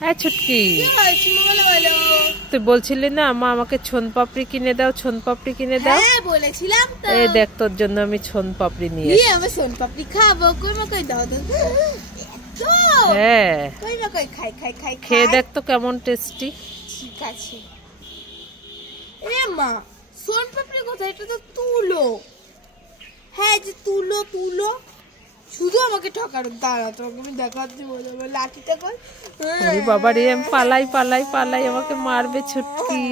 হ্যাঁ ছুটকি, তুই বলছিলি না মা আমাকে ছোন পাপড়ি কিনে দাও, ছোন পাপড়ি কিনে দাও। হ্যাঁ বলেছিলাম তো। এই দেখ তোর জন্য আমি ছোন পাপড়ি নিয়ে এসেছি। আমি ছোন পাপড়ি খাবো, কই মা কই দাও দাও। হ্যাঁ কই মা কই খাই খাই খাই। খেয়ে দেখ তো কেমন টেস্টি। ঠিক আছে। এ মা ছোন পাপড়ি কোথায়? এটা তো তুলো। হ্যাঁ যে তুলো তুলো, শুধু আমাকে ঠকানো। দাঁড়া তোকে আমি দেখাচ্ছি, বলবো লাঠিটা কই। ওরে বাবা রে, আমি পালাই পালাই পালাই, আমাকে মারবে ছুটকি।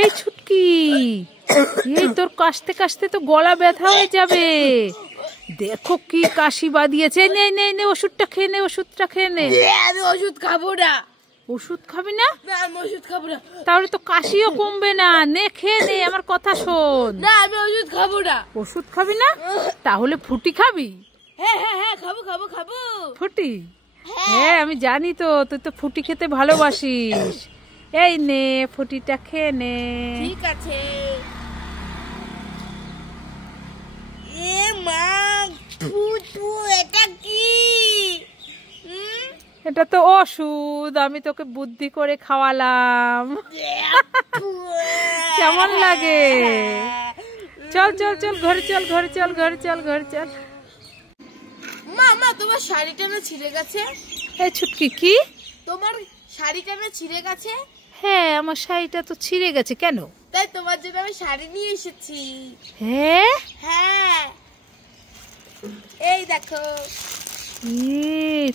এই ছুটকি, এই তোর কাশতে কাশতে তো গলা ব্যথা হয়ে যাবে। দেখো কি কাশি বাঁধিয়েছে। নে নে নে ওষুধটা খেয়ে নে, ওষুধটা খেয়ে নে। আমি ওষুধ খাবো না। ওষুধ খাবি না? না আমি ওষুধ খাবো না। তাহলে তো কাশিও কমবে না। নে খেয়ে নে, আমার কথা শোন। না আমি ওষুধ খাবো না। ওষুধ খাবি না? তাহলে ফুটি খাবি? হ্যাঁ হ্যাঁ হ্যাঁ খাবো খাবো খাবো। ফুটি? হ্যাঁ আমি জানি তো, তুই তো ফুটি খেতে ভালোবাসিস। এই নে ফুটিটা খেয়ে নে। ঠিক আছে। এ মা ফুটু, এটা কি? এটা তো ওষুধ, আমি তোকে বুদ্ধি করে খাওয়ালাম। কেমন লাগে? চল চল চল ঘরে চল, ঘরে চল, ঘরে চল, ঘরে চল। মা মা তোমার শাড়িটা না ছিঁড়ে গেছে। এই ছুটকি কি? তোমার শাড়িটা না ছিঁড়ে গেছে। হ্যাঁ আমার শাড়িটা তো ছিঁড়ে গেছে। কেন? তাই তোমার জন্য আমি শাড়ি নিয়ে এসেছি। হ্যাঁ হ্যাঁ এই দেখো।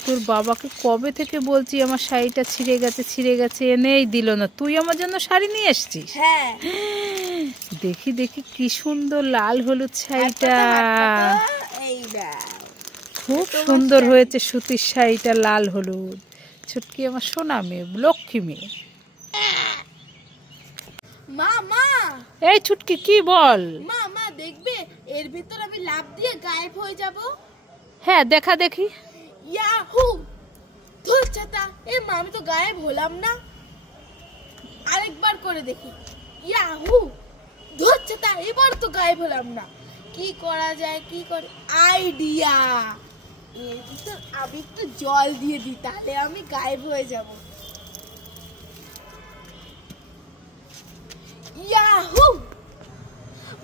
তোর বাবাকে কবে থেকে বলছি আমার শাড়িটা ছিঁড়ে গেছে, ছিঁড়ে গেছে, এনেই দিল না। তুই আমার জন্য শাড়ি নিয়ে এসেছিস? হ্যাঁ দেখি দেখি কি সুন্দর লাল হলুদ শাড়িটা। এই দেখ খুব সুন্দর হয়েছে সুতির শাড়িটা, লাল হলুদ। ছুটকি আমার সোনা মেয়ে, লক্ষ্মী মেয়ে। মা মা এই ছুটকি কি বল? মা মা দেখবে এর ভিতর আমি লাফ দিয়ে গায়েব হয়ে যাব। হ্যাঁ দেখা দেখি। ইয়াহু ধুর ছাতা। এ মা আমি তো গায়েব হলাম না। আরেকবার করে দেখি। ইয়াহু ধুর ছাতা, এবার তো গায়েব হলাম না। কি করা যায়, কি করে? আইডিয়া। এর ভিতর আমি একটু জল দিয়ে দিই, তাহলে আমি গায়েব হয়ে যাব। ইয়াহু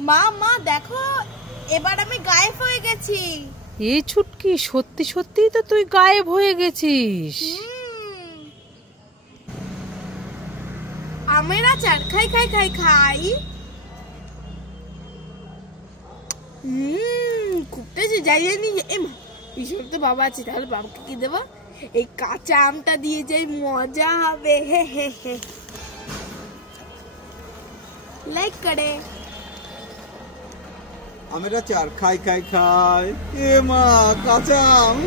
মা মা দেখো, এবার আমি গায়েব হয়ে গেছি। এই ছুটকি সত্যি সত্যি তো তুই গায়েব হয়ে গেছিস। আমের আচার খাই খাই খাই খাই। খুব টেস্টি। যাই জানি পিছনে তো বাবা আছে, তাহলে বাবাকে কি দেবো? এই কাঁচা আমটা দিয়ে যাই, মজা হবে। হে হে হে। লাইক করে। আমের আচার খাই খাই খাই। এ মা কাঁচা আম।